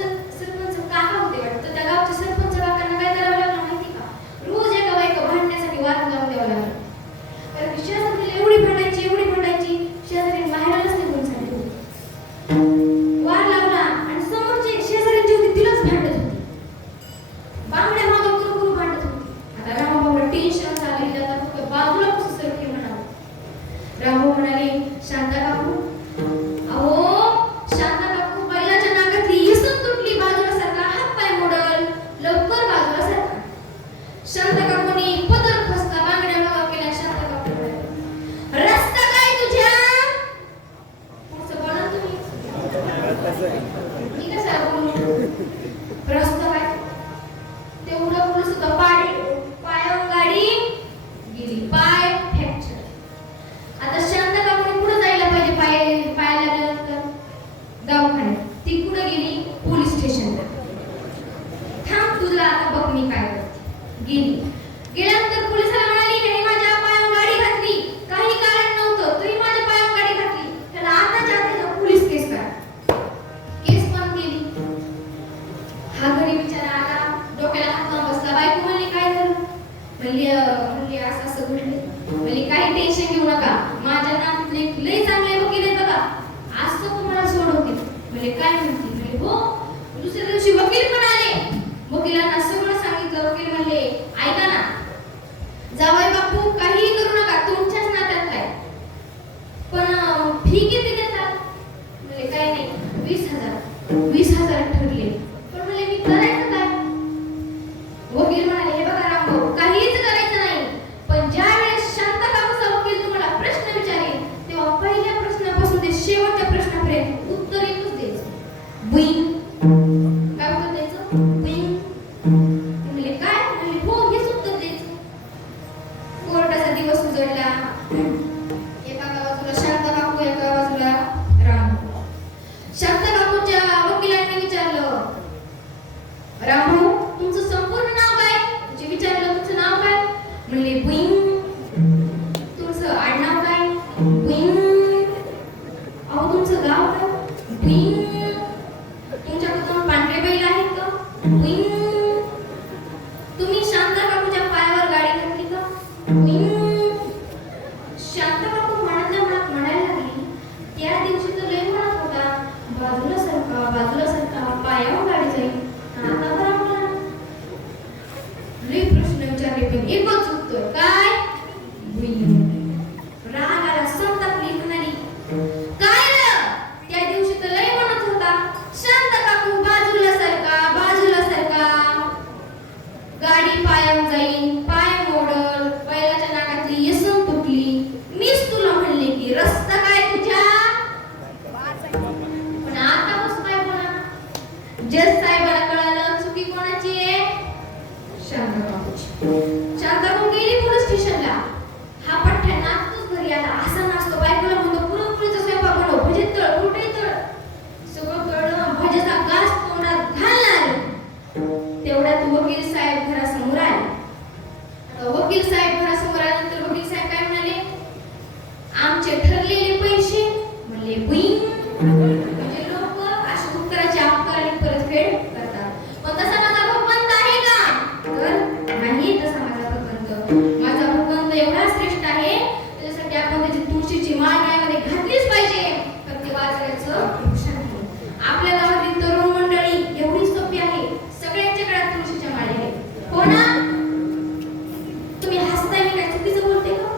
लई चांगले वकील आहेत बघा, आज तर तुम्हाला सोडवतील. म्हणजे काय म्हणते? म्हणजे हो. दुसऱ्या दिवशी वकील पण आले. वकिलांना सगळं सांगितलं. वकील म्हणले, ऐका ना जावई बापू, काहीही करू नका, तुमच्याच नात्यात काय, पण फी किती देतात? म्हणजे काय नाही, 20,000. 20,000 ठरले. पण म्हणले मी करायचं काय? वकील म्हणाले, हे बघा रामभाऊ, काहीच करायचं नाही, पण ज्या वेळेस शांत काकूचा वकील तुम्हाला प्रश्न विचारेल तेव्हा पहिल्या प्रश्नापासून ते शेवटच्या प्रश्नापर्यंत उत्तर एकच द्यायचं. बुईंग. काय उत्तर द्यायचं? बुईंग. म्हणले काय? म्हणले हो, हेच उत्तर द्यायचं. कोर्टाचा दिवस उजळला. एका बाजूला शांत काकू, एका बाजूला रामभाऊ. शांत काकूच्या वकिलांनी विचारलं, रामभाऊ तुमचं संपूर्ण नाव काय? म्हणजे विचारलं, तुमचं नाव काय? म्हणले बुईंग. तुमचं आडनाव काय? बुईंग. अहो तुमचं गाव काय? बुईंग. तुमच्याकडून पांढरे बैल आहेत का? बुईंग. तुम्ही शांत काकूच्या पायावर गाडी घातली का? बुईंग. शांत काकू म्हणत म्हणायला लागली, त्या दिवशी तर लय म्हणत होता, बाजूला सरका, पायावर गाडी जाईल. आता बरं म्हणा. लय प्रश्न विचारले पण एकच उत्तर, काय? बुईंग. राग आला, संतापली, म्हणाली, काय रे? त्या दिवशी तर लय म्हणत होता, शांत काकू बाजूला सरका, गाडी पायावर जाईल, पाय मोडल, बैलाच्या नाकातली येसून तुटली. मीच तुला म्हणले की रस्ता काय तुझ्या? पण आता कसं काय बोला? जज साहेबाला कळालं चुकी कोणाची आहे? शांत काकूची. शांत काकू गेली पोलीस स्टेशनला. हा पठ्ठ्या नाचतोच घरी आला. असा नाचतो, बायकोला म्हणतो पुरणपोळीचा स्वयंपाक बनव, भजे तळ, कुठे तळ. सगळं तळलं, भजेचा घास तोंडात घालणार. तेवढ्यात वकील साहेब घरासमोर आले. वकील साहेब घरासमोर आल्यानंतर वकील साहेब काय म्हणाले? आमचे ठरलेले पैसे. म्हणले बुईंग. म्हणजे लोक अशा उत्तराची अपकाराने परतफेड करतात. पण तसा माझा भगवंत आहे का? तर नाही तसा माझा भगवंत. माझा भगवंत एवढा श्रेष्ठ आहे, त्याच्यासाठी आपण त्याची तुळशीची माळ गळ्यामध्ये घातलीच पाहिजे. पण ते वाचायचं नुकसान नाही. आपल्या गावातील तरुण मंडळी एवढी सोपी आहे, सगळ्यांच्या गळ्यात तुळशीच्या माळी आहे. हो ना? तुम्ही हसताय, मी काय चुकीचं बोलते का?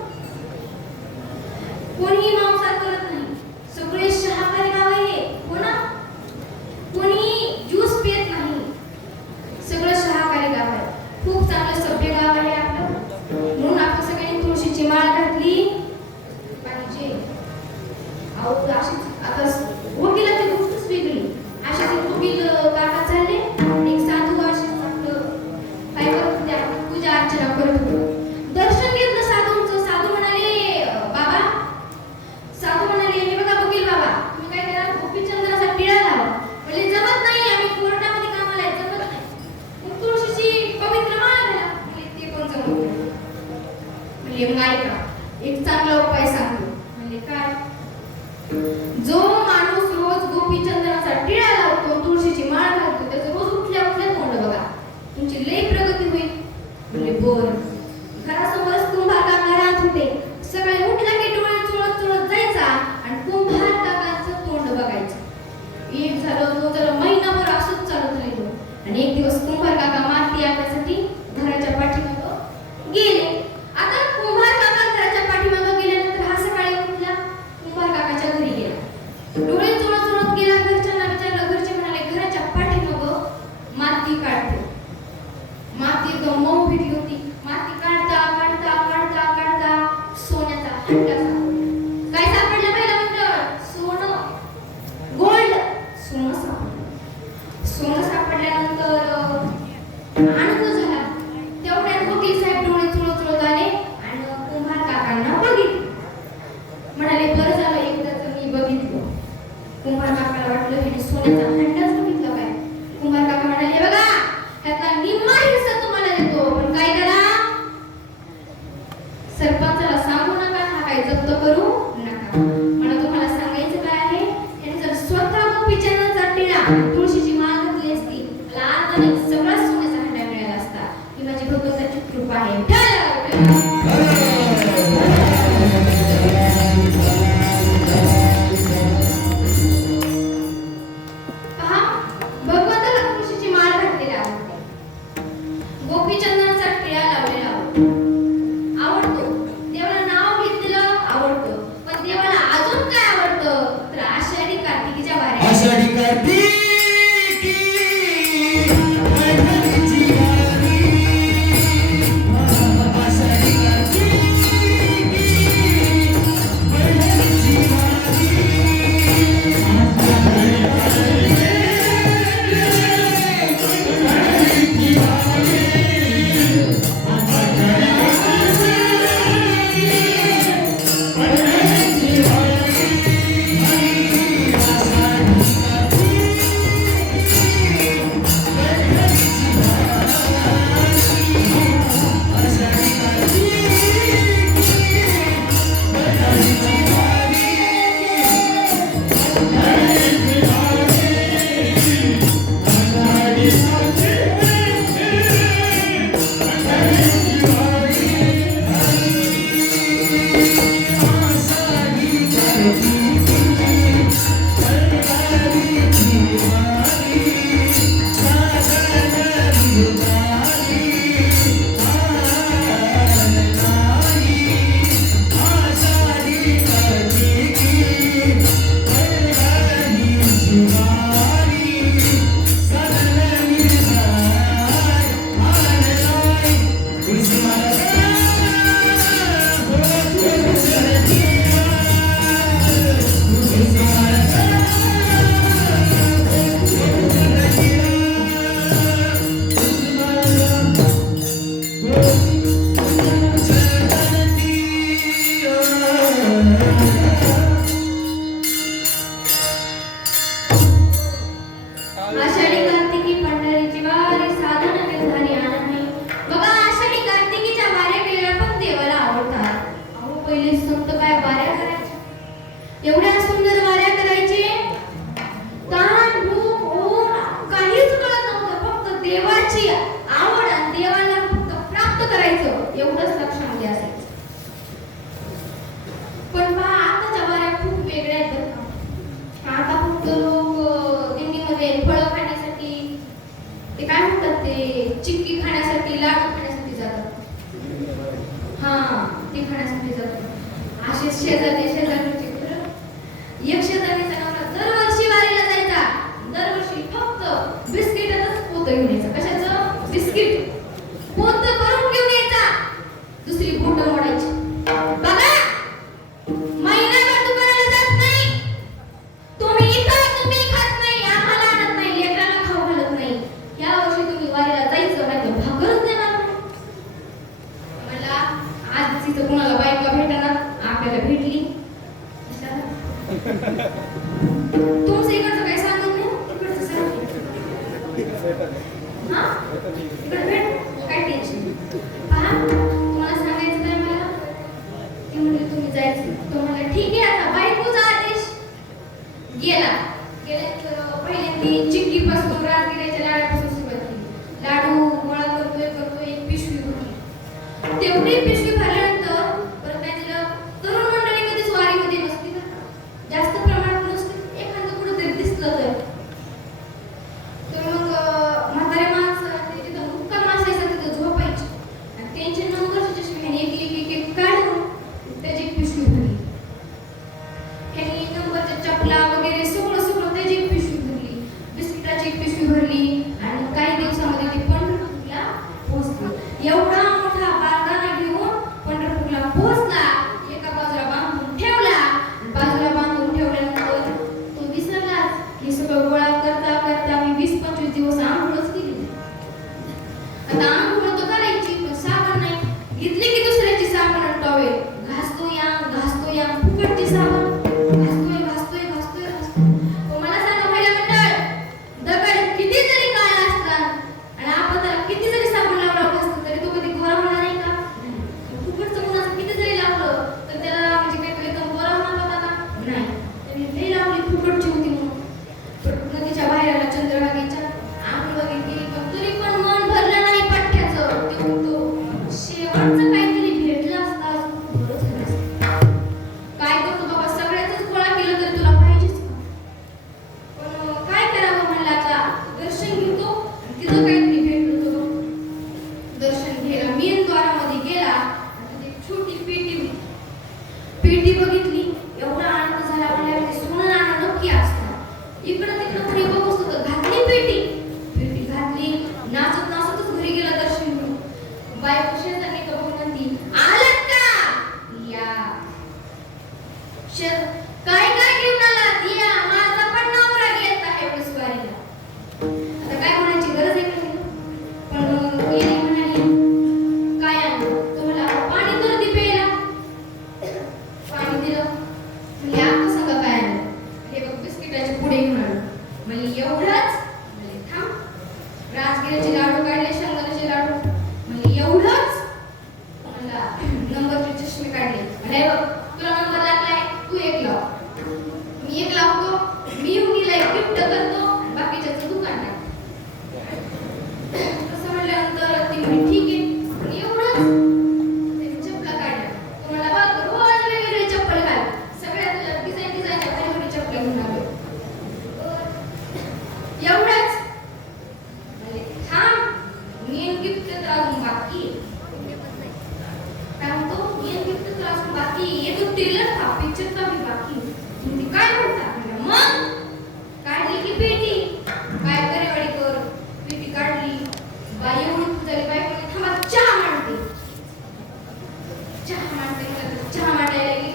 कोणीही मांसाहार करत नाही, सगळे शाकाहारी गाव आहे. हो ना? कोणी ज्यूस पित नाही, सगळं शाकाहारी गाव आहे. खूप चांगलं सभ्य गाव आहे आपलं. म्हणून आपण सगळ्यांनी तुळशीची माळ घातली पाहिजे. अहो अशीच आता वकिलाची गोष्टच वेगळी. अशीच एक वकील काका चालले, एक साधू अशीच म्हटलं काय करत होत्या, पूजा अर्चना करत होतो. दर्शन घेतलं साधूंचं. साधू म्हणाले, बाबा, साधू म्हणाले, हे बघा वकील बाबा, तुम्ही काय करा, गोपीचंद्राचा टिळा लावा. म्हणजे जमत नाही, आम्ही कोर्टामध्ये कामाला आहे, जमत नाही. मग तुळशीची पवित्र माळ घाला. म्हणजे ते पण जमत नाही. म्हणजे मग ऐका, एक चांगला उपाय सांगतो. म्हणजे काय? जो माणूस रोज गोपीचंद्राचा टिळा लावतो, तुळशीची माळ घालतो, त्याचं रोज उठल्या तोंड बघा, तुमची लई प्रगती होईल. म्हणजे बर. घरासमोरच कुंभार काका राहत होते. सगळे उठला की डोळे चोळत जायचा आणि कुंभार काकाचं तोंड बघायचं. एक झालं, दोन झालं, महिनाभर असंच चालत राहिलं. आणि एक दिवस कुंभार काका माती आणण्यासाठी घराच्या पाठीमागं गेले. आता कुंभार काका घराच्या पाठीमागं गेल्यानंतर हा सकाळी उठला, कुंभार काकाच्या घरी गेला. डोळे चोळत गेला, घरच्यांना एवढ्या सुंदर वाऱ्या करायचे, ताण भूक ऊन काहीच कळत नव्हतं. फक्त देवाची आवड आणि देवाला फक्त प्राप्त करायचं एवढंच लक्षामध्ये असायचं. पण पहा आताच्या वाऱ्या खूप वेगळ्या आहेत बरं का. आता फक्त लोक दिंडीमध्ये फळं खाण्यासाठी, ते काय म्हणतात ते चिक्की खाण्यासाठी, लाडू खाण्यासाठी जातात. हा ते खाण्यासाठी जातात. असे शेजारचे एक शेजारीचा नवरा दरवर्षी वारीला जायचा. दरवर्षी फक्त बिस्किटातच पोतं घेऊन यायचं. कशाचं? बिस्किट पोतं भरून घेऊन यायचा. दुसरी बोटं मोडायची. बघा महिनाभर दुकानाला जात नाही, तुम्ही इथं तुम्ही खात नाही, आम्हाला आणत नाही, लेकरांना खाऊ घालत नाही. या वर्षी तुम्ही वारीला जायचं नाही तर भाकरच देणार नाही. मला आज तिथं कोणाला बायका भेटणार, आपल्याला भेटली. तुमचं इकडचं काय सांगत नाही, इकडचं सांग. हा इकडे भेट, काय टेन्शन. पहा तुम्हाला सांगायचं काय मला, ती म्हणजे तुम्ही जायचं. तुम्हाला ठीक आहे, आता बायकोचा आदेश गेला. पहिले ती चिक्की पासून राजगिऱ्याच्या लाडूपासून सुरुवात केली. लाडू गोळा करतोय एक पिशवी भरली. तेवढी पिशवी भरल्यानंतर परत काय झालं, तरुण मंडळी कधीच वारीमध्ये नसते बरं का. जास्त प्रमाणात नसते, एखादं कुठंतरी दिसलं तर मग म्हातारे माणसं ते तिथं मुक्काम असायचं, तिथं झोपायचे आणि त्यांचे नंबरचे चष्मे एक काढून त्याची एक पिशवी भरली. त्यांनी नंबरच्या चपला वगैरे सगळं त्याची एक पिशवी भरली. बिस्किटाची एक पिशवी भरली आणि काही दिवसामध्ये ती पंढरपूरला पोहोचली. एवढा मोठा बारदाना घेऊन पंढरपूरला पोहोचला. एका बाजूला बांधून ठेवला. बाजूला बांधून ठेवल्यानंतर तो विसरलाच. हे सगळं गोळा करता करता मी 20-25 दिवस आंघोळच केली. आता आंघोळ तर करायची पण साबण नाही. घेतली की दुसऱ्याची साबण टॉवेल घासतो या फुकटची साबण घासतोय. मला सांगा पहिला मंडळ, दगड किती जरी काळा असला आणि आपण त्याला किती जरी साबण लावला घासतो तरी तो कधी गोरा होणार नाही का? फुकटचं कोणाचं किती जरी लावलं तर त्याला म्हणजे काही एकदम गोरा होणार होता का? नाही. त्याने लई लावली, फुकटची होती म्हणून. नदीच्या बाहेर आला चंद्रभागेच्या, आंघोळ वगैरे केली पण तरी पण मन भरलं नाही पठ्ठ्याचं. ते म्हणतो शेवटचं काहीतरी भेटलं असतं अजून बरं झालं असतं. काय करतो बाबा, सगळ्याच गोळा केलं तरी तुला पाहिजेच का? पण काय करावं म्हणलं, आता दर्शन घेतो आणि तिथं काहीतरी भेटलं तो. दर्शन घ्यायला मेन द्वारामध्ये गेला आणि तिथे एक छोटी पेटी बघितली. एवढा आनंद झाला. म्हणल्या सोनं नाणं नक्की असतं. इकडं तिकडं कोणी बघत होतं. घातली पेटी घातली. नाचतच घरी गेला दर्शन घेऊन. बायको शेजारी तो म्हणती, आलात का? या काय घेऊन आलात? या माझा पण नवरा गेला आहे एवढं स्वारीला. आता काय म्हणायची गरज आहे का? पण गेली म्हणाली, काय आणलं? तुम्हाला पाणी तर दे प्यायला. पाणी दिलं. म्हणजे आता सांगा काय आणलं? हे बघ बिस्किटाचे पुडे घेऊन आलो. म्हणजे एवढंच? म्हणजे थांब, राजगिऱ्याचे लाडू काढले, शेंगदाण्याचे लाडू. म्हणजे एवढंच? मला नंबरचे चष्मे काढले. म्हणजे बघ तुला नंबर लागलाय, तू एक लाव. मी एक लावतो. मी मुलीला एक गिफ्ट करतो आणि बाकीच्याचं दुकान टाकतो. असं म्हटल्यानंतर ती म्हणे ठीक आहे. आणि एवढंच? त्याने चपला काढल्या. तुम्हाला बघ रोज वेगवेगळे चप्पल घाल. सगळ्यात डिझाईनच्या भारी चपला घेऊन आलो. एवढंच? म्हणजे थांब, मेन गिफ्ट तर अजून बाकी आहे. काय म्हणतो? मेन गिफ्ट तर अजून बाकी आहे. एक ट्रेलर हा पिक्चरचा भी बाकी आहे. तुम्ही काय म्हणता? मग काढली की पेटी. काय करेवाडी कर, पेटी काढली. बाई एवढी झाली, बाई म्हणे थांबा चहा मांडते. चहा मांडायला गेली.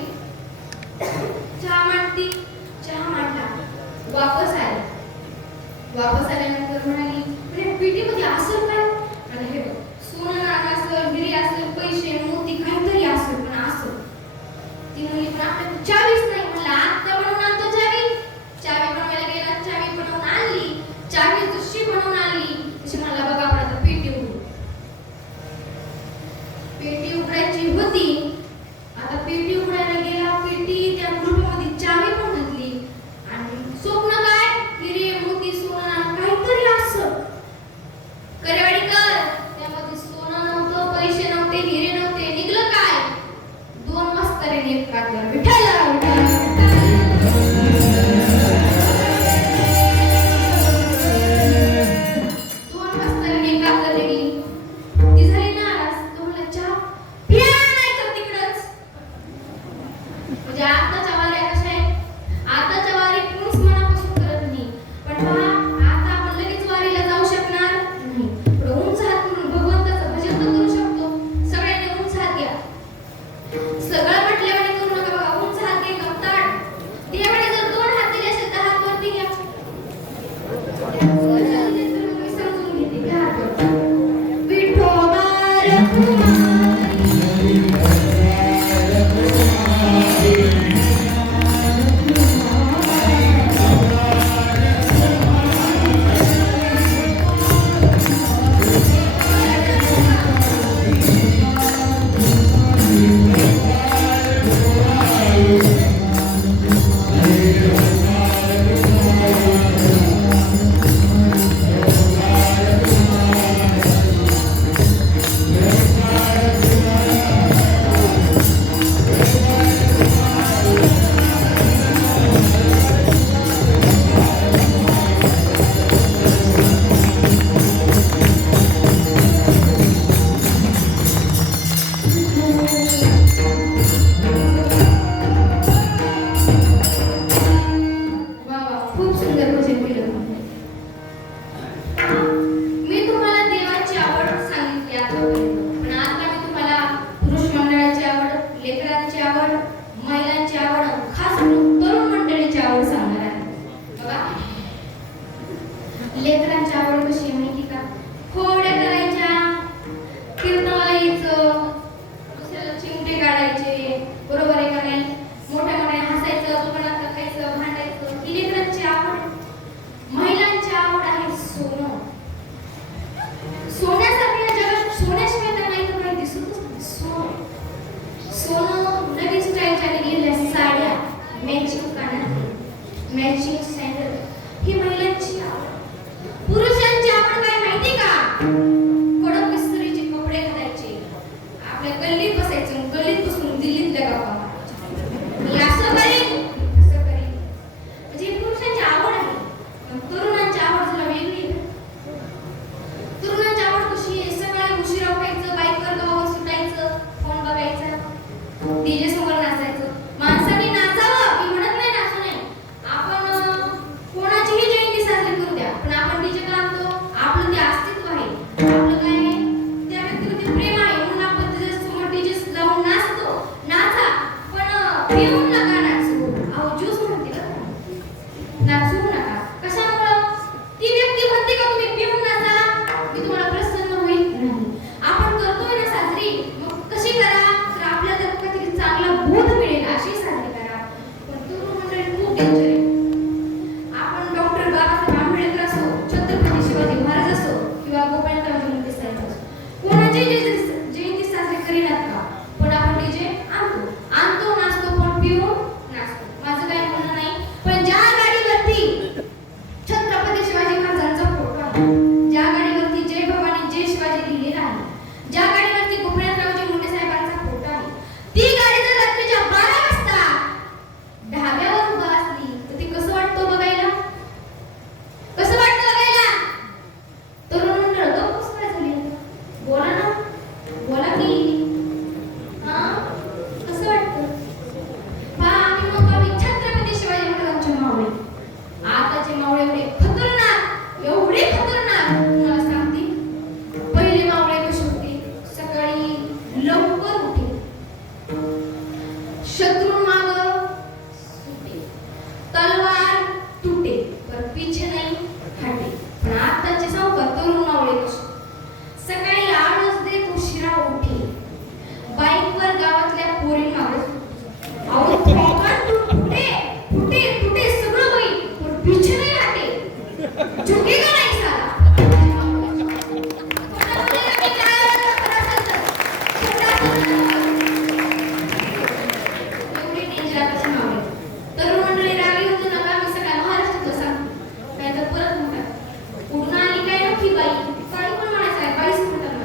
चहा मांडला. वापस आल्यानंतर म्हणाली, म्हणजे पेटीमध्ये असेल काय? आणि हे बघ सोनं नाणं असेल, हिरे असेल, पैसे मोती काहीतरी असेल, पण असं. ती म्हणली पण आपल्याकडे चावीच नाही. म्हणलं आत्ता बनवून आणतो चावी बनवायला गेला. चावी बनवून आणली. चावी जशी बनवून आणली तशी मला बघा आपण आता पेटी उघडायची होती. आता पेटी उघडायला गेला. पेटी त्या ग्रुपमध्ये 4 एकात्तर विठ्ठल विठ्ठल दोन वाजता एकात्तर रेडी ती झाली नाराज तो म्हणला चहा प्या नाही तर तिकडच म्हणजे आताच्या वाऱ्या कशा आहेत आताच्या वारी कोणीच मनापासून करत नाही पण पहा आता आपण लगेच वारीला जाऊ शकणार नाही पण उंच हात म्हणून भगवंताचं भजन तर करू शकतो सगळ्यांनी उंच हात घ्या सगळं म्हटल्यावर करू नका बघा उंच हात घे कमताड देवाने जर दोन हात दिले असेल तर हात वरती घ्या मी समजून घेते घ्या हात वरती विठोबा खूप सुंदर भजन केलं मी तुम्हाला देवाची आवड सांगितली आतापर्यंत पण आता मी तुम्हाला पुरुष मंडळाची आवड लेकरांची आवड महिलांची आवड खास करून तरुण मंडळीची आवड सांगणार आहे बघा लेकरांची आवड कशी आहे माहिती का खोड्या करायच्या कीर्तनाला यायचं दुसऱ्याला चिमटे काढायचे बरोबर आहे का नाही मोठ्या मोठ्या हसायचं दुकानात टाकायचं भांडायचं ही लेकरांची आवड महिलांची आवड आहे सोनं सोन्यासारखं या जगात सोन्याशिवाय त्यांना इथं काही दिसतच नाही सोनं सोनं नवीन स्टाईलच्या निघालेल्या साड्या मॅचिंग कानातले मॅचिंग सॅन्डल ही महिलांची आवड पुरुषांची आवड काय माहिती का कडक इस्त्रीचे कपडे घालायचे आपल्या गल्लीत बसायचं गल्लीत बसून दिल्लीतल्या गावाला असं करीन म्हणजे पुरुषांची आवड आहे पण तरुणांची आवड जरा वेगळी आहे तरुणांची आवड कशी आहे सकाळी उशिरा उठायचं बाईकवर गावावर सुटायचं फोन बघायचा डीजे समोर नाचायचं माणसाने नाचावं मी म्हणत नाही नाचू नाही आपण कोणाचीही जयंती साजरी करू द्या पण आपण डीजे का आणतो आपलं ते अस्तित्व आहे आपलं काय आहे त्या व्यक्तीवरती प्रेम आहे म्हणून आपण त्याच्या समोर डीजे लावून नाचतो नाचा पण पिऊन नका नाचू अहो ज्यूस म्हणते का नाचू नका कशामुळं ती व्यक्ती म्हणते का तुम्ही पिऊन नाचा मी तुम्हाला प्रसन्न होईल नाही आपण करतोय ना साजरी मग कशी करा तर आपल्याला जर काहीतरी चांगला बोध मिळेल अशी साजरी करा पण तरुण मंडळी खूप डेंजर आहे आपण डॉक्टर बाबासाहेब आंबेडकर असो छत्रपती शिवाजी महाराज असो किंवा गोपाळराव जयंती साहेब असो कोणाची जयंती साजरी करीनात का पण आपण डीजे आणतो नाचतो पण पिऊन नाचतो माझं काय म्हणणं नाही पण ज्या गाडीवरती छत्रपती शिवाजी महाराजांचा फोटो आहे ज्या गाडीवरती जय भवानी जय शिवाजी लिहिलेला आहे ज्या गाडीवरती गोपीनाथरावजी मुंडे साहेबांचा फोटो आहे ती गाडी जर रात्रीच्या 12 वाजता ढाब्यावर उभा असली तर ती कसं वाटतं बघायला कसं वाटतं बघायला तरुण मंडळ गप्प कसं काय झाली बोला ना बोला की कसं वाटतं पहा आम्ही छत्रपती शिवाजी महाराजांचे मावळे आताचे मावळे एवढे खतरनाक तुम्हाला सांगते पहिले मावळे कसे होते सकाळी लवकर उठे शत्रू माग सुटे तलवार तुटे पर पीछे नाही हटे पण आताचे सावकार तरुण मावळे कसे सकाळी 8 वाजता उशिरा उठे बाईकवर गावातल्या पोरी मागे अहो थोकाट फुटे फुटे फुटे सगळं होईल पण पीछे नाही हटे झुकेगा नाही साला एवढी डेंजर आताची मावळे तरुण मंडळी रागी होतो नका मी सगळ्या महाराष्ट्रात सांगतो नाही तर परत म्हणतात कुठून आली काय नक्की बाई काळी पण म्हणायचं आहे बाईच म्हणतात